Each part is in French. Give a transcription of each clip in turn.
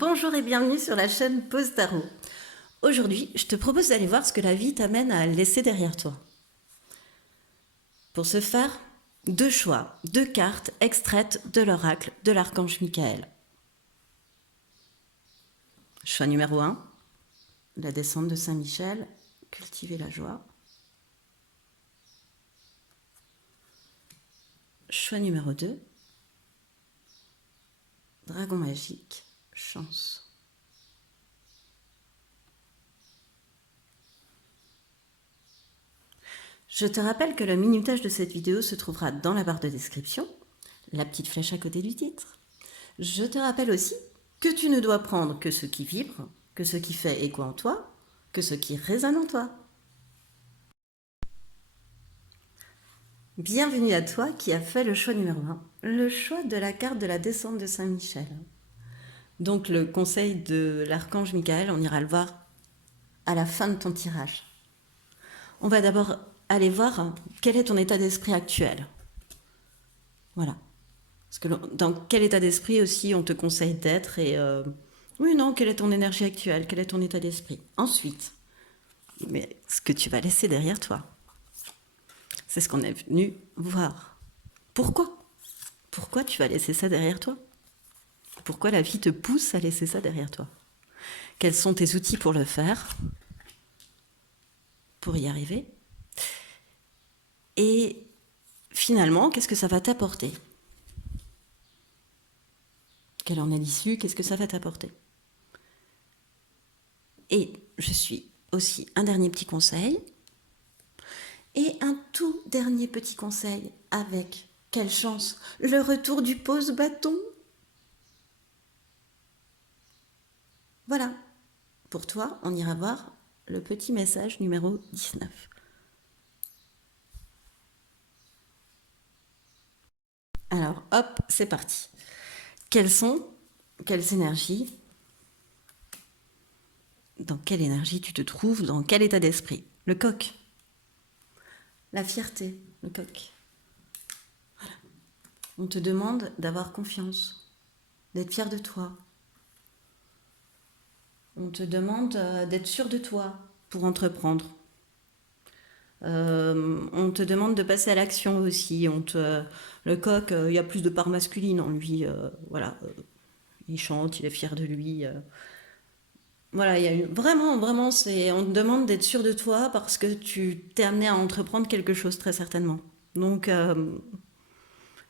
Bonjour et bienvenue sur la chaîne Pause Tarot. Aujourd'hui, je te propose d'aller voir ce que la vie t'amène à laisser derrière toi. Pour ce faire, deux choix, deux cartes extraites de l'oracle de l'archange Michael. Choix numéro 1, la descente de Saint-Michel, cultiver la joie. Choix numéro 2, dragon magique, chance. Je te rappelle que le minutage de cette vidéo se trouvera dans la barre de description, la petite flèche à côté du titre. Je te rappelle aussi que tu ne dois prendre que ce qui vibre, que ce qui fait écho en toi, que ce qui résonne en toi. Bienvenue à toi qui as fait le choix numéro 1, le choix de la carte de la descente de Saint-Michel. Donc le conseil de l'archange Michael, on ira le voir à la fin de ton tirage. On va d'abord aller voir quel est ton état d'esprit actuel. Voilà. Parce que dans quel état d'esprit aussi on te conseille d'être et oui, non, quelle est ton énergie actuelle, quel est ton état d'esprit. Ensuite, mais ce que tu vas laisser derrière toi, c'est ce qu'on est venu voir. Pourquoi? Pourquoi tu vas laisser ça derrière toi? Pourquoi la vie te pousse à laisser ça derrière toi? Quels sont tes outils pour le faire? Pour y arriver? Et finalement, qu'est-ce que ça va t'apporter? Quelle en est l'issue? Qu'est-ce que ça va t'apporter? Et je suis aussi un dernier petit conseil. Et un tout dernier petit conseil avec, quelle chance, le retour du pose-bâton. Voilà. Pour toi, on ira voir le petit message numéro 19. Alors, hop, c'est parti. Quelles énergies, dans quelle énergie tu te trouves, dans quel état d'esprit? Le coq, la fierté, le coq. Voilà. On te demande d'avoir confiance, d'être fier de toi. On te demande d'être sûr de toi pour entreprendre. On te demande de passer à l'action aussi. Le coq, il y a plus de part masculine en lui. Voilà, il chante, il est fier de lui. Voilà, il y a vraiment, vraiment, on te demande d'être sûr de toi parce que tu t'es amené à entreprendre quelque chose très certainement. Donc,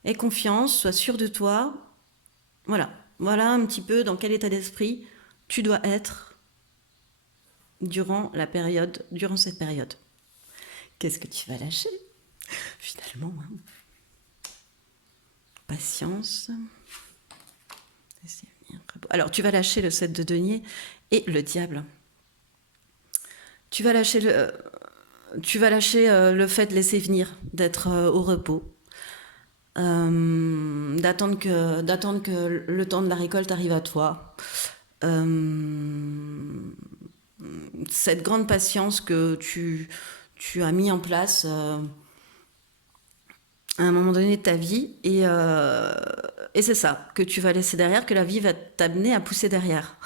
aie confiance, sois sûr de toi. Voilà, voilà un petit peu dans quel état d'esprit tu dois être durant cette période. Qu'est-ce que tu vas lâcher finalement, hein? Patience. Alors, tu vas lâcher le 7 de denier et le diable. Tu vas lâcher le fait de laisser venir, d'être au repos, d'attendre que le temps de la récolte arrive à toi. Cette grande patience que tu as mis en place à un moment donné de ta vie et c'est ça que tu vas laisser derrière, que la vie va t'amener à pousser derrière.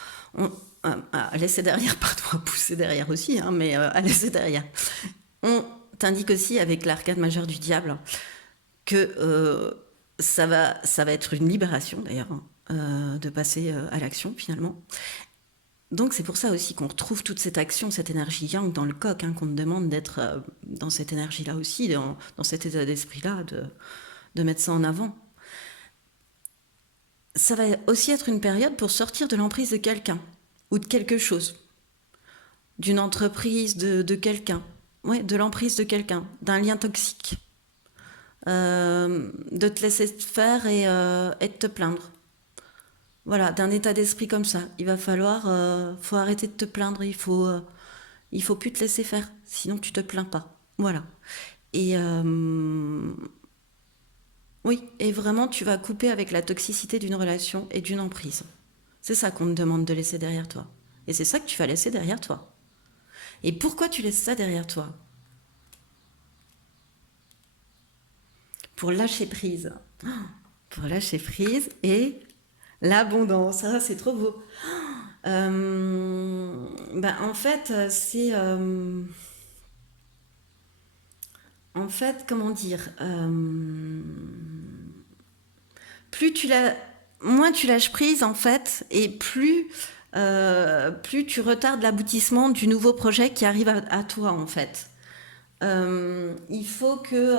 À laisser derrière, pardon, à pousser derrière aussi, hein, mais à laisser derrière. On t'indique aussi avec l'arcade majeure du diable que ça va être une libération d'ailleurs, de passer à l'action finalement. Donc c'est pour ça aussi qu'on retrouve toute cette action, cette énergie yang dans le coq, hein, qu'on te demande d'être dans cette énergie-là aussi, dans cet état d'esprit-là, de mettre ça en avant. Ça va aussi être une période pour sortir de l'emprise de quelqu'un ou de quelque chose, d'une entreprise, de quelqu'un, ouais, de l'emprise de quelqu'un, d'un lien toxique, de te laisser faire et de te plaindre. Voilà, d'un état d'esprit comme ça. Il va falloir, faut arrêter de te plaindre, il faut plus te laisser faire, sinon tu te plains pas. Voilà. Et oui, et vraiment tu vas couper avec la toxicité d'une relation et d'une emprise. C'est ça qu'on te demande de laisser derrière toi. Et c'est ça que tu vas laisser derrière toi. Et pourquoi tu laisses ça derrière toi? Pour lâcher prise. Pour lâcher prise et L'abondance, ah, c'est trop beau. En fait, en fait, comment dire, plus tu la, moins tu lâches prise en fait, et plus tu retardes l'aboutissement du nouveau projet qui arrive à toi en fait. Il faut que,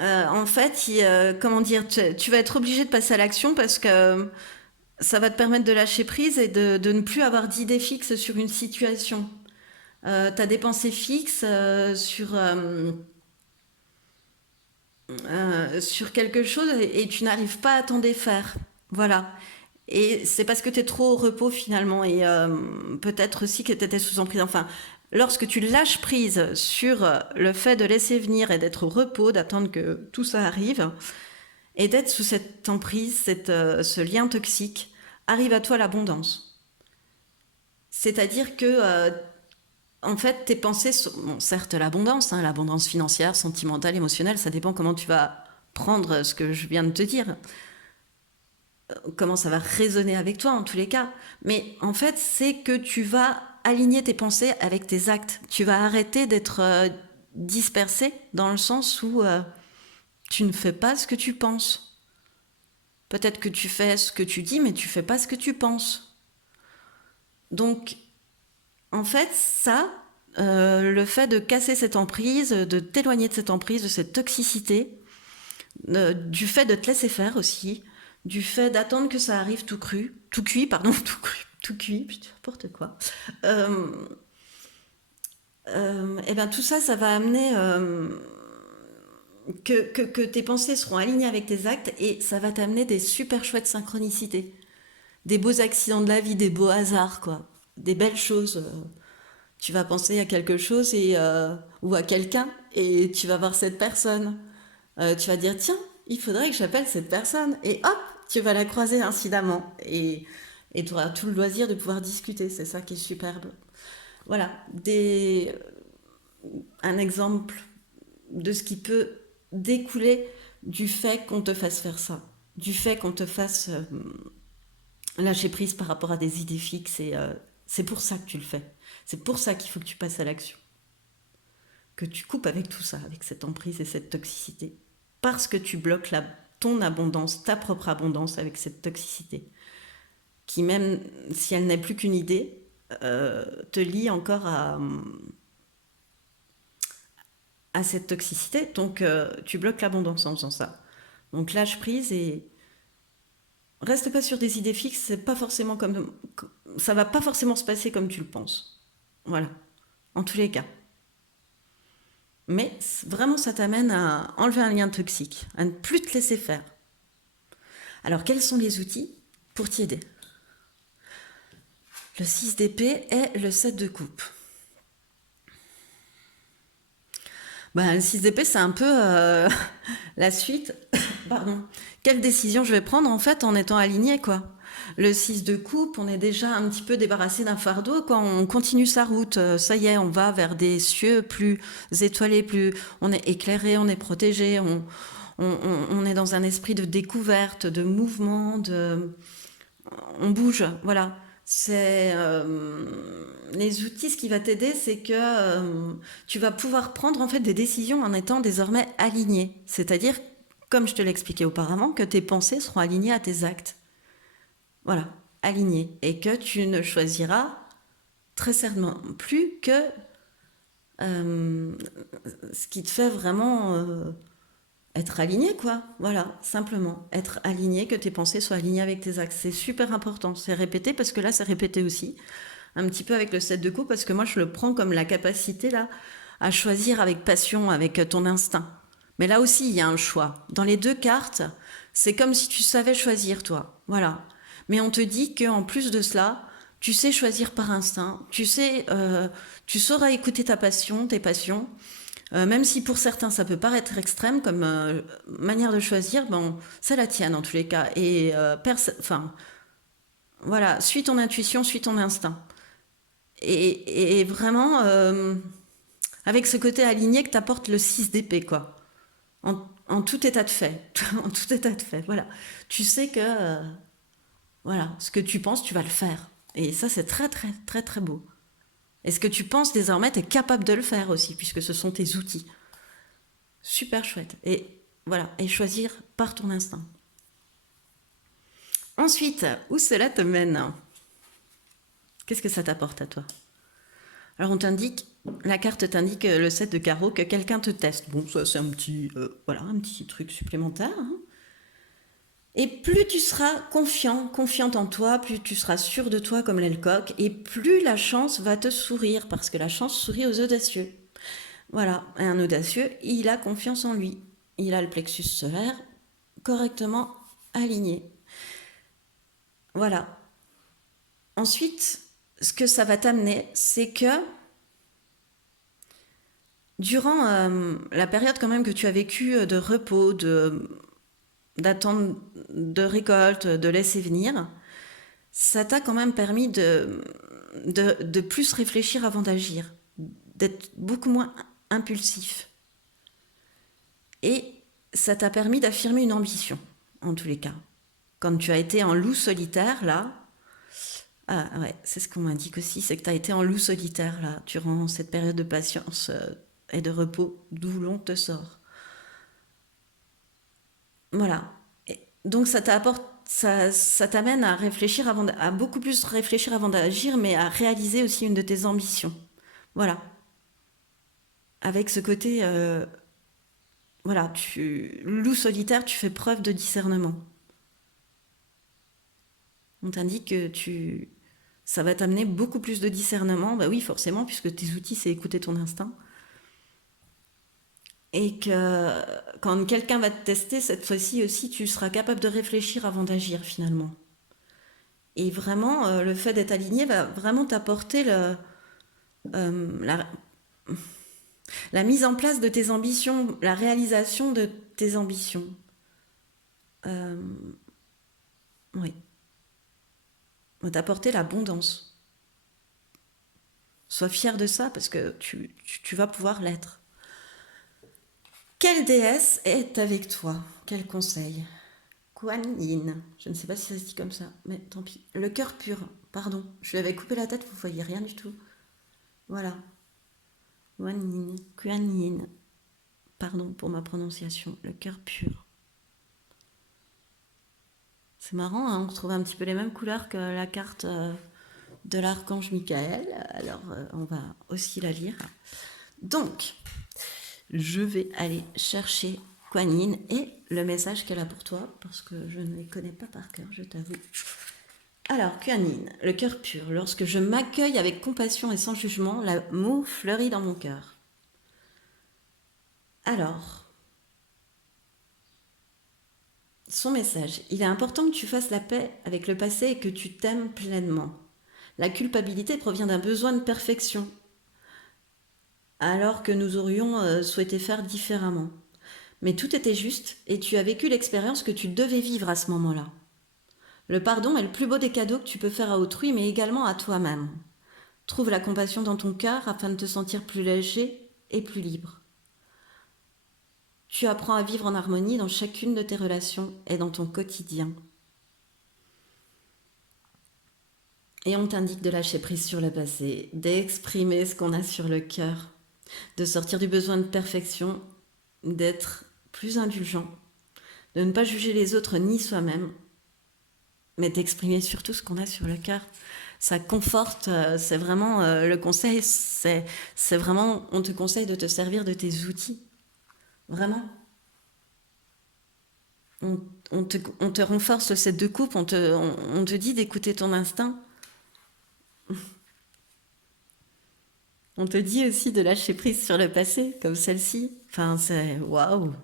en fait, comment dire, tu vas être obligé de passer à l'action parce que ça va te permettre de lâcher prise et de ne plus avoir d'idées fixes sur une situation. Tu as des pensées fixes sur quelque chose et tu n'arrives pas à t'en défaire. Voilà. Et c'est parce que tu es trop au repos finalement et peut-être aussi que tu étais sous emprise. Enfin, lorsque tu lâches prise sur le fait de laisser venir et d'être au repos, d'attendre que tout ça arrive et d'être sous cette emprise, ce lien toxique, arrive à toi l'abondance. C'est-à-dire que en fait, tes pensées sont, bon, certes, l'abondance, hein, l'abondance financière, sentimentale, émotionnelle, ça dépend comment tu vas prendre ce que je viens de te dire, comment ça va résonner avec toi en tous les cas. Mais en fait, c'est que tu vas aligner tes pensées avec tes actes. Tu vas arrêter d'être dispersé dans le sens où tu ne fais pas ce que tu penses. Peut-être que tu fais ce que tu dis, mais tu fais pas ce que tu penses. Donc, en fait, ça, le fait de casser cette emprise, de t'éloigner de cette emprise, de cette toxicité, du fait de te laisser faire aussi, du fait d'attendre que ça arrive tout cuit, pardon, tout cuit, putain, n'importe quoi. Euh, et ben tout ça, ça va amener que tes pensées seront alignées avec tes actes et ça va t'amener des super chouettes synchronicités, des beaux accidents de la vie, des beaux hasards, quoi, des belles choses. Tu vas penser à quelque chose ou à quelqu'un et tu vas voir cette personne. Tu vas dire, tiens, il faudrait que j'appelle cette personne. Et hop, tu vas la croiser incidemment. Et tu auras tout le loisir de pouvoir discuter. C'est ça qui est superbe. Voilà, un exemple de ce qui peut découler du fait qu'on te fasse faire ça. Du fait qu'on te fasse lâcher prise par rapport à des idées fixes. Et c'est pour ça que tu le fais. C'est pour ça qu'il faut que tu passes à l'action. Que tu coupes avec tout ça, avec cette emprise et cette toxicité. Parce que tu bloques ton abondance, ta propre abondance avec cette toxicité. Qui même si elle n'est plus qu'une idée, te lie encore à cette toxicité. Donc tu bloques l'abondance en faisant ça. Donc lâche prise et reste pas sur des idées fixes, c'est pas forcément comme ça va pas forcément se passer comme tu le penses. Voilà. En tous les cas. Mais vraiment, ça t'amène à enlever un lien toxique, à ne plus te laisser faire. Alors, quels sont les outils pour t'y aider? Le 6 d'épée et le 7 de coupe. Le 6 d'épée, c'est un peu la suite. Pardon. Quelle décision je vais prendre en fait en étant aligné, quoi. Le 6 de coupe, on est déjà un petit peu débarrassé d'un fardeau, quoi. On continue sa route. Ça y est, on va vers des cieux plus étoilés, plus on est éclairé, on est protégé, on est dans un esprit de découverte, de mouvement, on bouge, voilà. C'est les outils, ce qui va t'aider, c'est que tu vas pouvoir prendre en fait des décisions en étant désormais aligné. C'est-à-dire, comme je te l'ai expliqué auparavant, que tes pensées seront alignées à tes actes. Voilà, alignées. Et que tu ne choisiras très certainement plus que ce qui te fait vraiment être aligné, quoi. Voilà, simplement. Être aligné, que tes pensées soient alignées avec tes actes. C'est super important. C'est répété parce que là, c'est répété aussi. Un petit peu avec le 7 de coupe parce que moi, je le prends comme la capacité, là, à choisir avec passion, avec ton instinct. Mais là aussi, il y a un choix. Dans les deux cartes, c'est comme si tu savais choisir, toi. Voilà. Mais on te dit qu'en plus de cela, tu sais choisir par instinct. Tu sauras écouter ta passion, tes passions. Même si pour certains ça peut paraître extrême comme manière de choisir, bon, c'est la tienne en tous les cas. Et enfin, voilà, suis ton intuition, suis ton instinct. Et vraiment, avec ce côté aligné que t'apporte le 6 d'épée, quoi. en tout état de fait. En tout état de fait, voilà. Tu sais que, voilà, ce que tu penses, tu vas le faire. Et ça, c'est très, très, très, très beau. Et ce que tu penses désormais, tu es capable de le faire aussi, puisque ce sont tes outils. Super chouette. Et voilà, et choisir par ton instinct. Ensuite, où cela te mène? Qu'est-ce que ça t'apporte à toi? Alors on t'indique, la carte t'indique le 7 de carreau, que quelqu'un te teste. Bon, ça c'est un petit, voilà, un petit truc supplémentaire. Hein. Et plus tu seras confiant, confiante en toi, plus tu seras sûr de toi comme l'est le coq, et plus la chance va te sourire, parce que la chance sourit aux audacieux. Voilà, et un audacieux, il a confiance en lui. Il a le plexus solaire correctement aligné. Voilà. Ensuite, ce que ça va t'amener, c'est que durant la période quand même que tu as vécue de repos, d'attente de récolte, de laisser venir, ça t'a quand même permis de plus réfléchir avant d'agir, d'être beaucoup moins impulsif. Et ça t'a permis d'affirmer une ambition, en tous les cas. Quand tu as été en loup solitaire, là, ah ouais, c'est ce qu'on m'indique aussi, c'est que tu as été en loup solitaire, là, durant cette période de patience et de repos, d'où l'on te sort. Voilà. Et donc ça t'amène à réfléchir à beaucoup plus réfléchir avant d'agir, mais à réaliser aussi une de tes ambitions. Voilà. Avec ce côté, voilà, loup solitaire, tu fais preuve de discernement. On t'indique que ça va t'amener beaucoup plus de discernement. Bah oui, forcément, puisque tes outils, c'est écouter ton instinct. Et que quand quelqu'un va te tester, cette fois-ci aussi, tu seras capable de réfléchir avant d'agir finalement. Et vraiment, le fait d'être aligné va vraiment t'apporter la, la mise en place de tes ambitions, la réalisation de tes ambitions. Euh, oui. Va t'apporter l'abondance. Sois fier de ça parce que tu vas pouvoir l'être. Quelle déesse est avec toi? Quel conseil? Kuan Yin. Je ne sais pas si ça se dit comme ça, mais tant pis. Le cœur pur. Pardon, je lui avais coupé la tête, vous voyez rien du tout. Voilà. Kuan Yin. Kuan Yin. Pardon pour ma prononciation. Le cœur pur. C'est marrant, hein, on retrouve un petit peu les mêmes couleurs que la carte de l'archange Michael. Alors, on va aussi la lire. Donc, je vais aller chercher Kuan Yin et le message qu'elle a pour toi, parce que je ne les connais pas par cœur, je t'avoue. Alors, Kuan Yin, le cœur pur. Lorsque je m'accueille avec compassion et sans jugement, l'amour fleurit dans mon cœur. Alors, son message. Il est important que tu fasses la paix avec le passé et que tu t'aimes pleinement. La culpabilité provient d'un besoin de perfection, alors que nous aurions souhaité faire différemment. Mais tout était juste et tu as vécu l'expérience que tu devais vivre à ce moment-là. Le pardon est le plus beau des cadeaux que tu peux faire à autrui, mais également à toi-même. Trouve la compassion dans ton cœur afin de te sentir plus léger et plus libre. Tu apprends à vivre en harmonie dans chacune de tes relations et dans ton quotidien. Et on t'indique de lâcher prise sur le passé, d'exprimer ce qu'on a sur le cœur, de sortir du besoin de perfection, d'être plus indulgent, de ne pas juger les autres ni soi-même, mais d'exprimer surtout ce qu'on a sur le cœur. Ça conforte, c'est vraiment le conseil, c'est vraiment, on te conseille de te servir de tes outils. Vraiment. On te renforce le set de coupe, on te dit d'écouter ton instinct. On te dit aussi de lâcher prise sur le passé, comme celle-ci. Enfin, c'est waouh,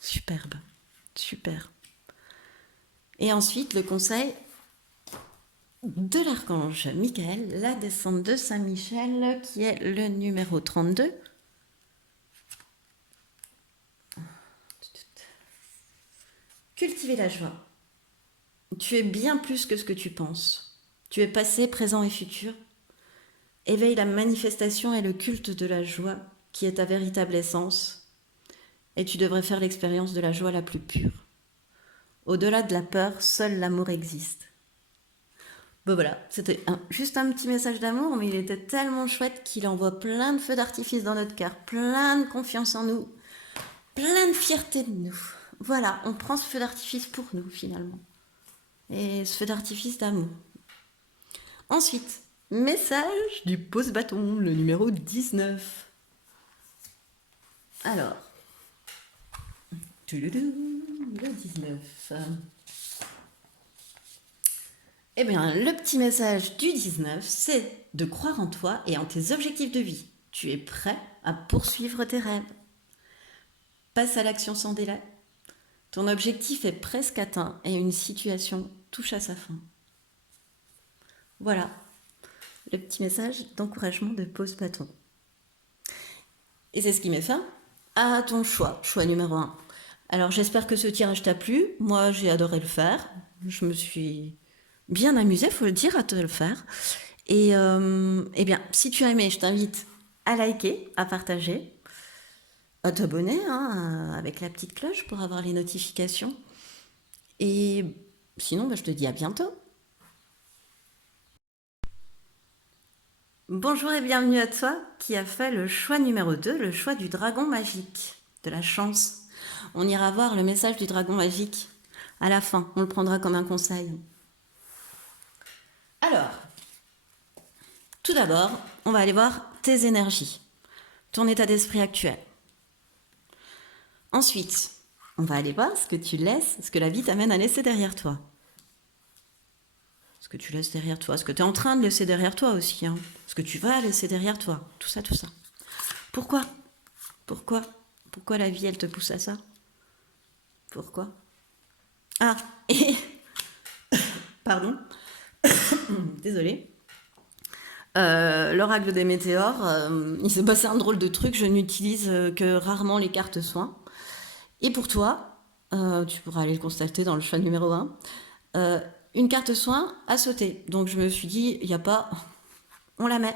superbe, super. Et ensuite, le conseil de l'archange Michael, la descente de Saint-Michel, qui est le numéro 32. Cultiver la joie. Tu es bien plus que ce que tu penses. Tu es passé, présent et futur. Éveille la manifestation et le culte de la joie qui est ta véritable essence. et tu devrais faire l'expérience de la joie la plus pure. Au-delà de la peur, seul l'amour existe. Bon voilà, c'était juste un petit message d'amour, mais il était tellement chouette qu'il envoie plein de feux d'artifice dans notre cœur, plein de confiance en nous, plein de fierté de nous. Voilà, on prend ce feu d'artifice pour nous finalement. Et ce feu d'artifice d'amour. Ensuite, message du pose-bâton, le numéro 19. Alors, le 19. Eh bien, le petit message du 19, c'est de croire en toi et en tes objectifs de vie. Tu es prêt à poursuivre tes rêves. Passe à l'action sans délai. Ton objectif est presque atteint et une situation touche à sa fin. Voilà, le petit message d'encouragement de pose bâton. Et c'est ce qui met fin à ton choix numéro 1. Alors j'espère que ce tirage t'a plu. Moi j'ai adoré le faire. Je me suis bien amusée, faut le dire, à te le faire. Et eh bien, si tu as aimé, je t'invite à liker, à partager, à t'abonner avec la petite cloche pour avoir les notifications. Et sinon, je te dis à bientôt. Bonjour et bienvenue à toi qui a fait le choix numéro 2, le choix du dragon magique, de la chance. On ira voir le message du dragon magique à la fin, on le prendra comme un conseil. Alors, tout d'abord, on va aller voir tes énergies, ton état d'esprit actuel. Ensuite, on va aller voir ce que tu laisses, ce que la vie t'amène à laisser derrière toi. Ce que tu laisses derrière toi, ce que tu es en train de laisser derrière toi aussi, ce que tu vas laisser derrière toi, tout ça, tout ça. Pourquoi la vie, elle te pousse à ça? Pourquoi? Ah, et... Pardon. Désolée. L'oracle des météores, il s'est passé un drôle de truc, je n'utilise que rarement les cartes soins. Et pour toi, tu pourras aller le constater dans le choix numéro 1, une carte soin a sauté. Donc je me suis dit, il n'y a pas... On la met.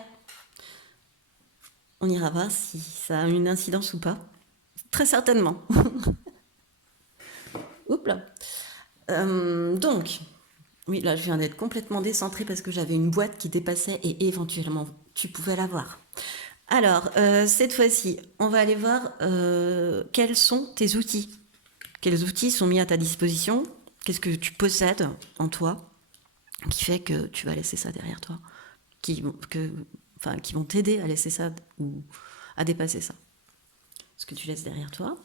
On ira voir si ça a une incidence ou pas. Très certainement. Oups là. Donc, oui, là je viens d'être complètement décentrée parce que j'avais une boîte qui dépassait et éventuellement tu pouvais la voir. Alors, cette fois-ci, on va aller voir quels sont tes outils. Quels outils sont mis à ta disposition? Qu'est-ce que tu possèdes en toi qui fait que tu vas laisser ça derrière toi, qui vont t'aider à laisser ça ou à dépasser ça. Ce que tu laisses derrière toi.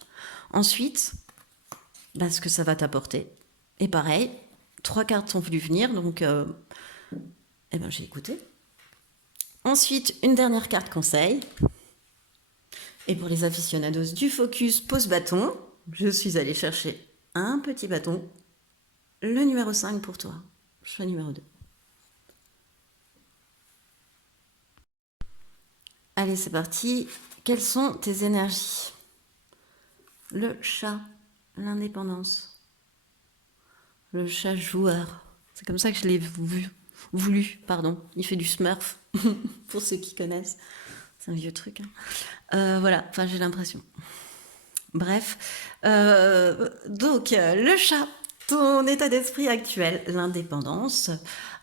Ensuite, ce que ça va t'apporter. Et pareil, 3 cartes sont venues venir, donc j'ai écouté. Ensuite, une dernière carte conseil. Et pour les aficionados du focus pose bâton, je suis allée chercher un petit bâton, le numéro 5 pour toi, choix numéro 2. Allez, c'est parti. Quelles sont tes énergies? Le chat, l'indépendance. Le chat joueur. C'est comme ça que je l'ai voulu, pardon. Il fait du smurf, pour ceux qui connaissent. C'est un vieux truc. Voilà, j'ai l'impression. Bref. Donc, le chat, ton état d'esprit actuel, l'indépendance,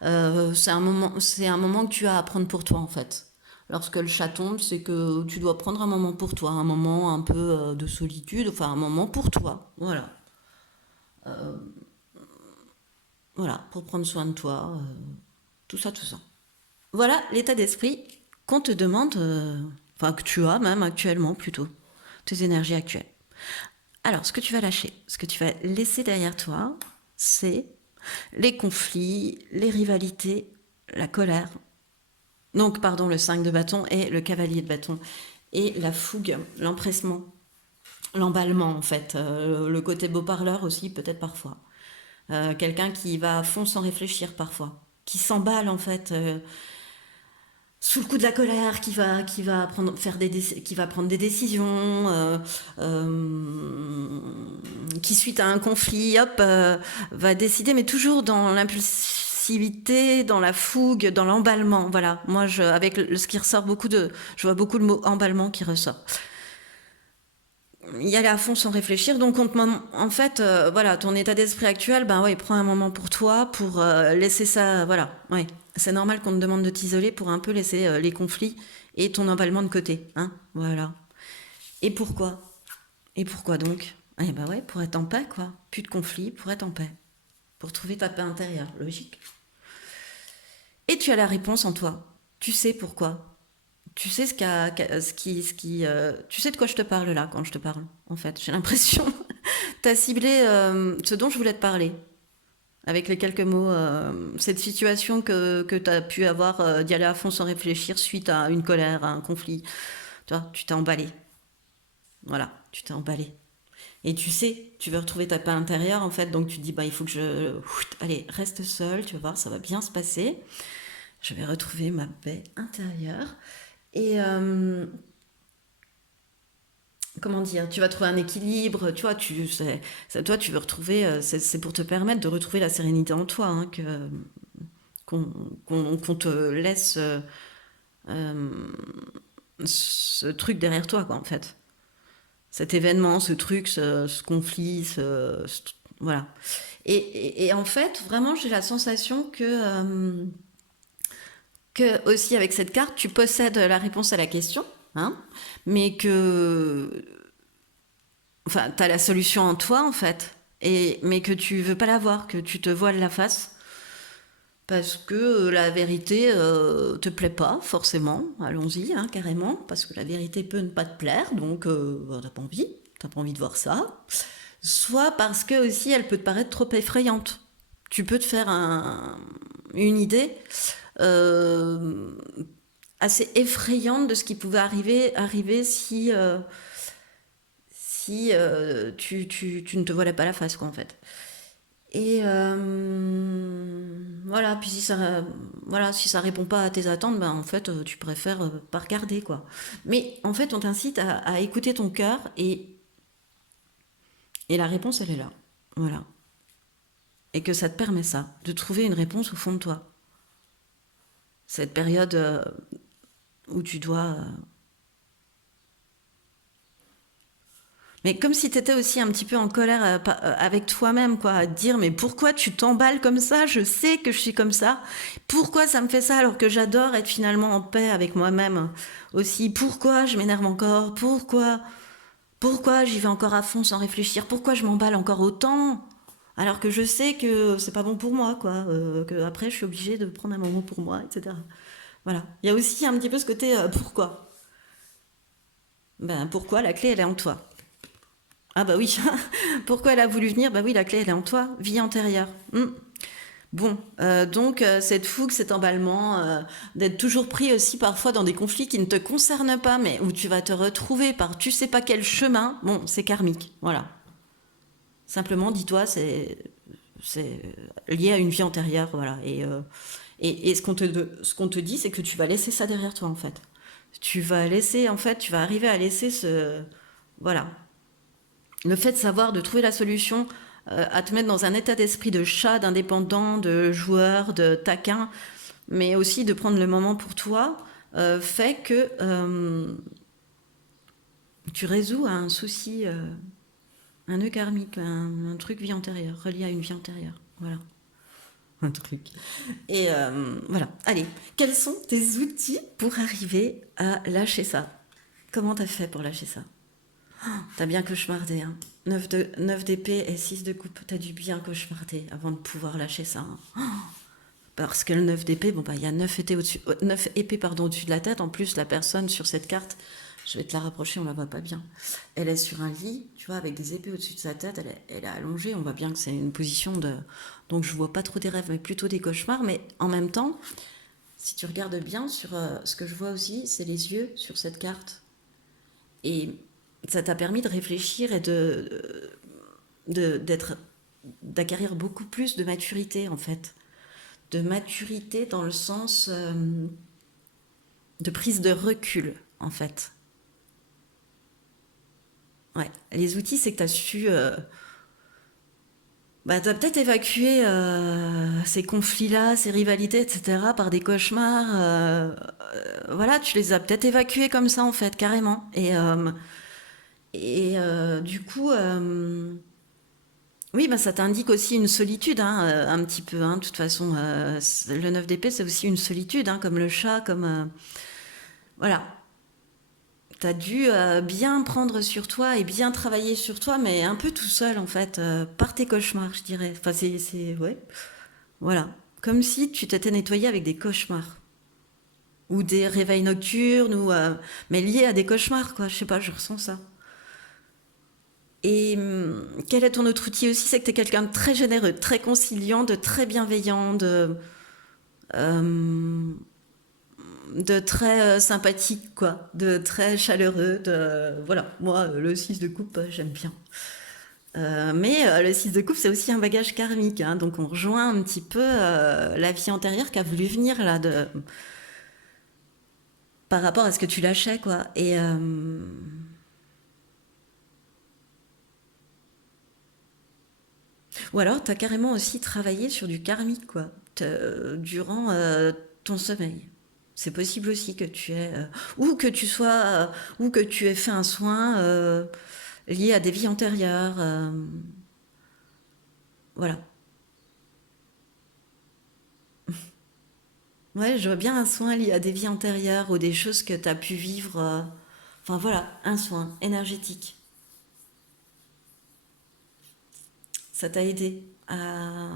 c'est un moment que tu as à prendre pour toi, en fait. Lorsque le chat tombe, c'est que tu dois prendre un moment pour toi, un moment un peu de solitude, un moment pour toi. Voilà. Voilà, pour prendre soin de toi, tout ça, tout ça. Voilà l'état d'esprit qu'on te demande, que tu as même actuellement plutôt, tes énergies actuelles. Alors, ce que tu vas lâcher, ce que tu vas laisser derrière toi, c'est les conflits, les rivalités, la colère. Donc, pardon, le 5 de bâton et le cavalier de bâton. Et la fougue, l'empressement, l'emballement en fait. Le côté beau parleur aussi, peut-être parfois. Quelqu'un qui va à fond sans réfléchir parfois. Qui s'emballe en fait sous le coup de la colère, qui va prendre des décisions, qui suite à un conflit, va décider, mais toujours dans l'impulsivité, dans la fougue, dans l'emballement. Voilà, moi, avec ce qui ressort je vois beaucoup le mot emballement qui ressort. y aller à fond sans réfléchir. Donc, en fait, voilà, ton état d'esprit actuel, ben ouais, prends un moment pour toi, pour laisser ça, voilà, ouais. C'est normal qu'on te demande de t'isoler pour un peu laisser les conflits et ton emballement de côté, hein, voilà. Et pourquoi? Et pourquoi donc? Eh ben ouais, pour être en paix, quoi. Plus de conflits, pour être en paix. Pour trouver ta paix intérieure, logique. Et tu as la réponse en toi. Tu sais pourquoi. Tu sais tu sais de quoi je te parle là quand je te parle. En fait, j'ai l'impression, t'as ciblé ce dont je voulais te parler avec les quelques mots. Cette situation que t'as pu avoir d'y aller à fond sans réfléchir suite à une colère, à un conflit. Tu vois, tu t'es emballé. Voilà, tu t'es emballé. Et tu sais, tu veux retrouver ta paix intérieure en fait, donc tu te dis bah il faut que allez, reste seul, tu vas voir, ça va bien se passer. Je vais retrouver ma paix intérieure. Et comment dire, tu vas trouver un équilibre, tu vois, toi tu veux retrouver, c'est pour te permettre de retrouver la sérénité en toi, hein, qu'on qu'on te laisse euh, ce truc derrière toi, quoi, en fait. Cet événement, ce truc, ce conflit, voilà. Et en fait, vraiment, j'ai la sensation que aussi avec cette carte, tu possèdes la réponse à la question, hein, mais que enfin, t'as la solution en toi, en fait, mais que tu veux pas la voir, que tu te voiles la face, parce que la vérité te plaît pas, forcément. Allons-y, hein, carrément, parce que la vérité peut ne pas te plaire, donc t'as pas envie de voir ça. Soit parce que aussi elle peut te paraître trop effrayante. Tu peux te faire une idée euh, assez effrayante de ce qui pouvait arriver si tu ne te voilais pas la face, quoi, en fait. Et voilà, puis si ça répond pas à tes attentes, ben en fait, tu préfères pas regarder, quoi. Mais en fait, on t'incite à écouter ton cœur et la réponse, elle est là. Voilà. Et que ça te permet ça, de trouver une réponse au fond de toi. Cette période où tu dois mais comme si tu étais aussi un petit peu en colère avec toi-même, quoi, à te dire mais pourquoi tu t'emballes comme ça? Je sais que je suis comme ça. Pourquoi ça me fait ça alors que j'adore être finalement en paix avec moi-même aussi? Pourquoi je m'énerve encore? Pourquoi j'y vais encore à fond sans réfléchir? Pourquoi je m'emballe encore autant? Alors que je sais que c'est pas bon pour moi, quoi. Que après je suis obligée de prendre un moment pour moi, etc. Voilà. Il y a aussi un petit peu ce côté pourquoi? Ben pourquoi la clé elle est en toi. Ah bah oui, pourquoi elle a voulu venir? Bah oui, la clé elle est en toi, vie antérieure. Bon, donc cette fougue, cet emballement, d'être toujours pris aussi parfois dans des conflits qui ne te concernent pas, mais où tu vas te retrouver par tu sais pas quel chemin, bon, c'est karmique, voilà. Simplement, dis-toi, c'est lié à une vie antérieure, voilà. Et ce qu'on te dit, c'est que tu vas laisser ça derrière toi, en fait. Tu vas laisser, en fait, tu vas arriver à laisser voilà, le fait de savoir, de trouver la solution, à te mettre dans un état d'esprit de chat, d'indépendant, de joueur, de taquin, mais aussi de prendre le moment pour toi, fait que tu résous un souci, un nœud karmique, un truc vie antérieure, relié à une vie antérieure. Voilà. Un truc. Et voilà. Allez, quels sont tes outils pour arriver à lâcher ça? Comment t'as fait pour lâcher ça? T'as bien cauchemardé, hein. 9 d'épée et 6 de coupe. T'as dû bien cauchemarder avant de pouvoir lâcher ça, hein. Parce que le 9 d'épée, bon, bah, il y a 9 épées pardon, au-dessus de la tête. En plus, la personne sur cette carte, je vais te la rapprocher, on la voit pas bien. Elle est sur un lit, tu vois, avec des épées au-dessus de sa tête. Elle est allongée. On voit bien que c'est une position de. Donc, je vois pas trop des rêves, mais plutôt des cauchemars. Mais en même temps, si tu regardes bien, sur ce que je vois aussi, c'est les yeux sur cette carte. Et ça t'a permis de réfléchir et d'être, d'acquérir beaucoup plus de maturité, en fait. De maturité dans le sens de prise de recul, en fait. Ouais. Les outils, c'est que tu as su. Bah, tu as peut-être évacué ces conflits-là, ces rivalités, etc., par des cauchemars. Voilà, tu les as peut-être évacués comme ça, en fait, carrément. Et du coup, oui, bah, ça t'indique aussi une solitude, hein, un petit peu. Hein, de toute façon, le 9 d'épée, c'est aussi une solitude, hein, comme le chat, comme... voilà. T'as dû bien prendre sur toi et bien travailler sur toi, mais un peu tout seul, en fait, par tes cauchemars, je dirais. Enfin, ouais, voilà. Comme si tu t'étais nettoyé avec des cauchemars. Ou des réveils nocturnes, mais liés à des cauchemars, quoi. Je sais pas, je ressens ça. Et quel est ton autre outil aussi? C'est que tu es quelqu'un de très généreux, de très conciliant, de très bienveillant, euh, de très sympathique, quoi, de très chaleureux. Voilà, moi, le 6 de coupe, j'aime bien. Mais le 6 de coupe, c'est aussi un bagage karmique. Hein, donc on rejoint un petit peu la vie antérieure qui a voulu venir là, par rapport à ce que tu lâchais, quoi. Et ou alors, tu as carrément aussi travaillé sur du karmique, quoi, durant ton sommeil. C'est possible aussi que tu aies, ou que tu sois, ou que tu aies fait un soin lié à des vies antérieures. Voilà. Ouais, je vois bien un soin lié à des vies antérieures ou des choses que tu as pu vivre. Enfin voilà, un soin énergétique. Ça t'a aidé à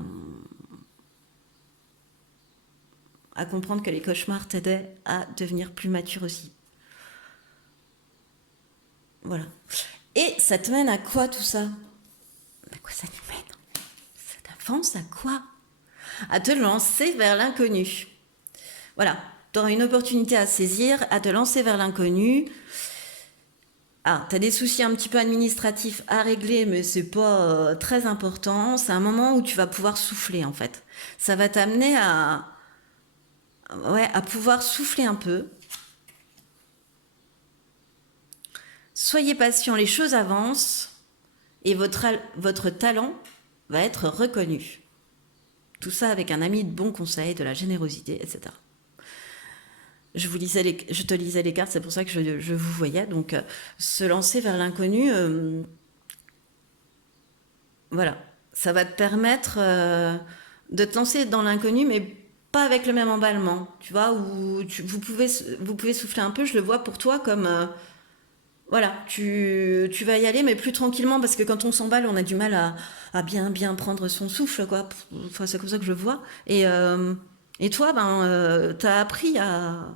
comprendre que les cauchemars t'aidaient à devenir plus mature aussi. Voilà. Et ça te mène à quoi tout ça? À quoi ça nous mène? Ça t'avance à quoi? À te lancer vers l'inconnu. Voilà. Tu auras une opportunité à saisir, à te lancer vers l'inconnu. Ah, tu as des soucis un petit peu administratifs à régler, mais c'est pas très important. C'est un moment où tu vas pouvoir souffler, en fait. Ça va t'amener ouais, à pouvoir souffler un peu. Soyez patient, les choses avancent et votre talent va être reconnu. Tout ça avec un ami de bons conseils, de la générosité, etc. Je te lisais les cartes, c'est pour ça que je vous voyais. Donc, se lancer vers l'inconnu, voilà, ça va te permettre de te lancer dans l'inconnu, mais pas avec le même emballement, tu vois, où vous pouvez souffler un peu. Je le vois pour toi comme, voilà, tu vas y aller, mais plus tranquillement, parce que quand on s'emballe, on a du mal à bien prendre son souffle, quoi. Enfin, c'est comme ça que je le vois. Et toi, ben, t'as appris à,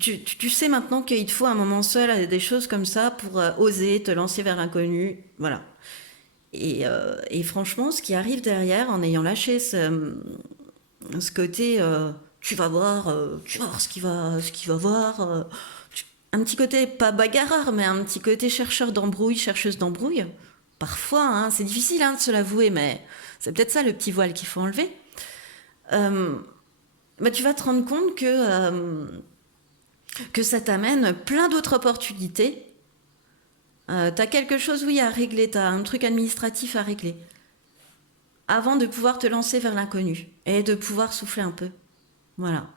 tu sais maintenant qu'il te faut un moment seul à des choses comme ça pour oser te lancer vers l'inconnu. Voilà. Et franchement, ce qui arrive derrière, en ayant lâché ce côté, tu vas voir ce qu'il va voir. Un petit côté, pas bagarreur, mais un petit côté chercheur d'embrouille, chercheuse d'embrouille. Parfois, hein, c'est difficile hein, de se l'avouer, mais c'est peut-être ça le petit voile qu'il faut enlever. Euh, bah, tu vas te rendre compte que ça t'amène plein d'autres opportunités. T'as quelque chose, oui, à régler, t'as un truc administratif à régler, avant de pouvoir te lancer vers l'inconnu et de pouvoir souffler un peu. Voilà.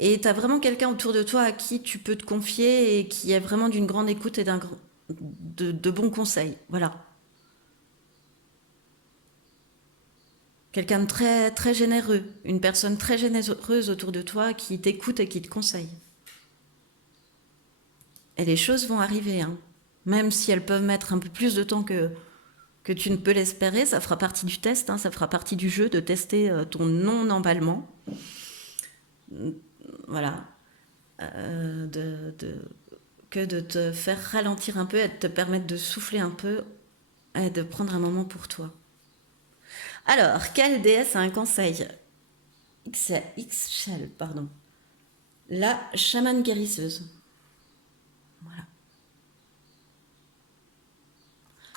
Et t'as vraiment quelqu'un autour de toi à qui tu peux te confier et qui est vraiment d'une grande écoute et de bons conseils. Voilà. Quelqu'un de très, très généreux, une personne très généreuse autour de toi qui t'écoute et qui te conseille. Et les choses vont arriver, hein. Même si elles peuvent mettre un peu plus de temps que tu ne peux l'espérer, ça fera partie du test, hein, ça fera partie du jeu de tester ton non-emballement. Voilà. Que de te faire ralentir un peu et de te permettre de souffler un peu et de prendre un moment pour toi. Alors, quelle déesse a un conseil? XL, pardon. La chamane guérisseuse. Voilà.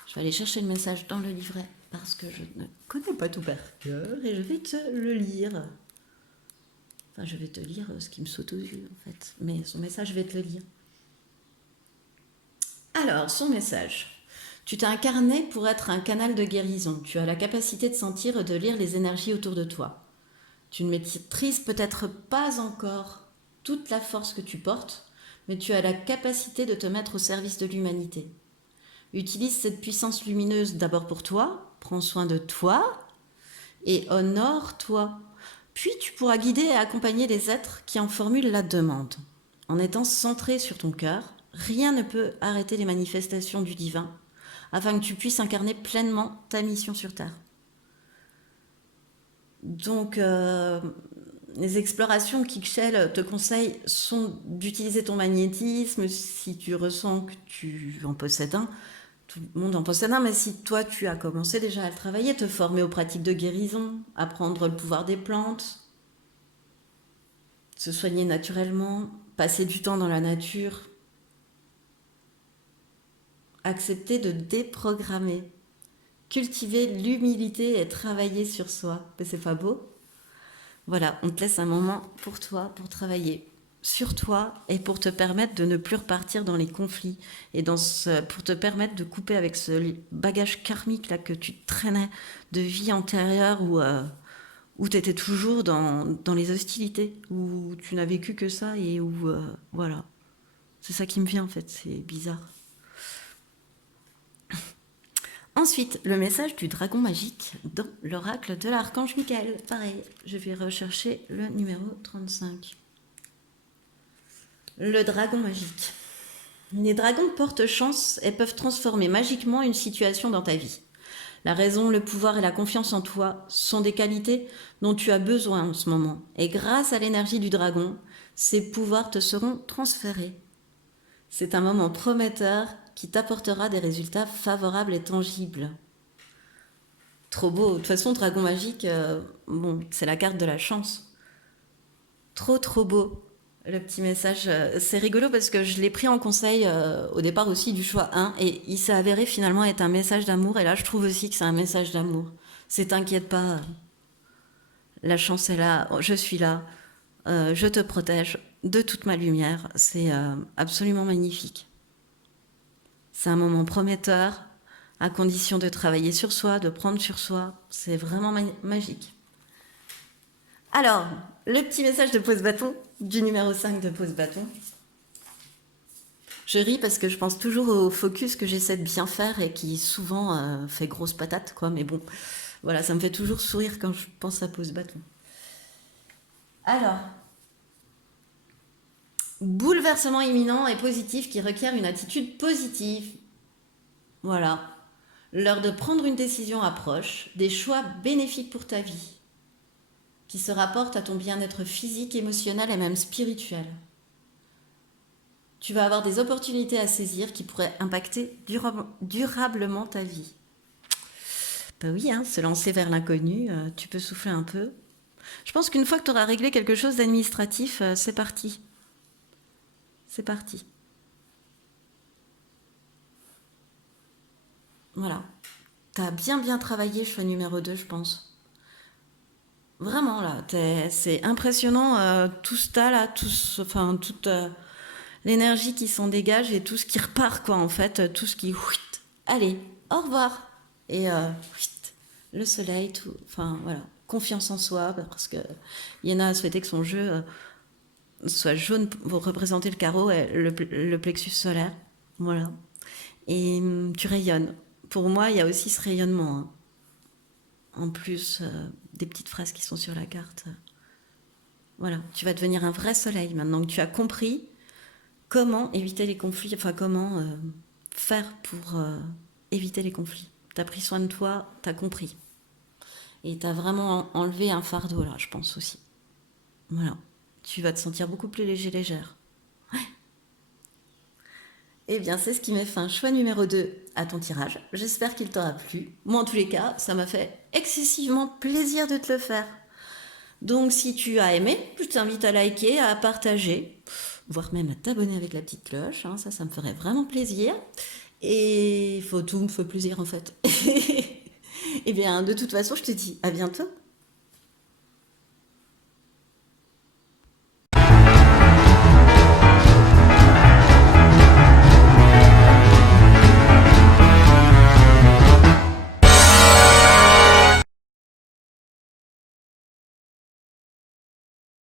Je vais aller chercher le message dans le livret parce que je ne connais pas tout par cœur et je vais te le lire. Enfin, je vais te lire ce qui me saute aux yeux en fait. Mais son message, je vais te le lire. Alors, son message. Tu t'es incarné pour être un canal de guérison. Tu as la capacité de sentir et de lire les énergies autour de toi. Tu ne maîtrises peut-être pas encore toute la force que tu portes, mais tu as la capacité de te mettre au service de l'humanité. Utilise cette puissance lumineuse d'abord pour toi, prends soin de toi et honore-toi. Puis tu pourras guider et accompagner les êtres qui en formulent la demande. En étant centré sur ton cœur, rien ne peut arrêter les manifestations du divin, afin que tu puisses incarner pleinement ta mission sur Terre. Donc, les explorations qu'Ixchel te conseille sont d'utiliser ton magnétisme si tu ressens que tu en possèdes un. Tout le monde en possède un, mais si toi tu as commencé déjà à le travailler, te former aux pratiques de guérison, apprendre le pouvoir des plantes, se soigner naturellement, passer du temps dans la nature, accepter de déprogrammer, cultiver l'humilité et travailler sur soi. Mais c'est pas beau? Voilà, on te laisse un moment pour toi, pour travailler sur toi et pour te permettre de ne plus repartir dans les conflits et pour te permettre de couper avec ce bagage karmique là que tu traînais de vie antérieure où tu étais toujours dans les hostilités, où tu n'as vécu que ça et où voilà. C'est ça qui me vient en fait, c'est bizarre. Ensuite, le message du dragon magique dans l'oracle de l'archange Michael. Pareil, je vais rechercher le numéro 35. Le dragon magique. Les dragons portent chance et peuvent transformer magiquement une situation dans ta vie. La raison, le pouvoir et la confiance en toi sont des qualités dont tu as besoin en ce moment. Et grâce à l'énergie du dragon, ces pouvoirs te seront transférés. C'est un moment prometteur qui t'apportera des résultats favorables et tangibles. Trop beau. De toute façon, dragon magique, bon, c'est la carte de la chance. Trop beau. Le petit message, c'est rigolo parce que je l'ai pris en conseil au départ aussi du choix 1 et il s'est avéré finalement être un message d'amour et là je trouve aussi que c'est un message d'amour. C'est t'inquiète pas, la chance est là, je suis là, je te protège de toute ma lumière, c'est absolument magnifique. C'est un moment prometteur, à condition de travailler sur soi, de prendre sur soi, c'est vraiment magique. Alors, le petit message de pose bâton, du numéro 5 de pose bâton. Je ris parce que je pense toujours au focus que j'essaie de bien faire et qui souvent fait grosse patate, quoi. Mais bon, voilà, ça me fait toujours sourire quand je pense à pose bâton. Alors, bouleversement imminent et positif qui requiert une attitude positive. Voilà. L'heure de prendre une décision approche, des choix bénéfiques pour ta vie, qui se rapportent à ton bien-être physique, émotionnel et même spirituel. Tu vas avoir des opportunités à saisir qui pourraient impacter durablement ta vie. Ben oui, hein, se lancer vers l'inconnu, tu peux souffler un peu. Je pense qu'une fois que tu auras réglé quelque chose d'administratif, c'est parti. C'est parti. Voilà. Tu as bien travaillé, choix numéro 2, je pense. Vraiment, là, c'est impressionnant, tout ce tas, là, toute l'énergie qui s'en dégage et tout ce qui repart, quoi, en fait, tout ce qui... Allez, au revoir. Et le soleil, tout, enfin, voilà. Confiance en soi, parce que Yéna a souhaité que son jeu soit jaune pour représenter le carreau et le plexus solaire. Voilà. Et tu rayonnes. Pour moi, il y a aussi ce rayonnement, hein. En plus des petites phrases qui sont sur la carte. Voilà, tu vas devenir un vrai soleil maintenant que tu as compris comment éviter les conflits, enfin comment faire pour éviter les conflits. Tu as pris soin de toi, tu as compris. Et tu as vraiment enlevé un fardeau là, je pense aussi. Voilà, tu vas te sentir beaucoup plus léger, légère. Ouais. Eh bien, c'est ce qui met fin, choix numéro 2 à ton tirage. J'espère qu'il t'aura plu. Moi, en tous les cas, ça m'a fait excessivement plaisir de te le faire. Donc, si tu as aimé, je t'invite à liker, à partager, voire même à t'abonner avec la petite cloche. Hein, ça me ferait vraiment plaisir. Et tout me fait plaisir, en fait. Eh bien, de toute façon, je te dis à bientôt.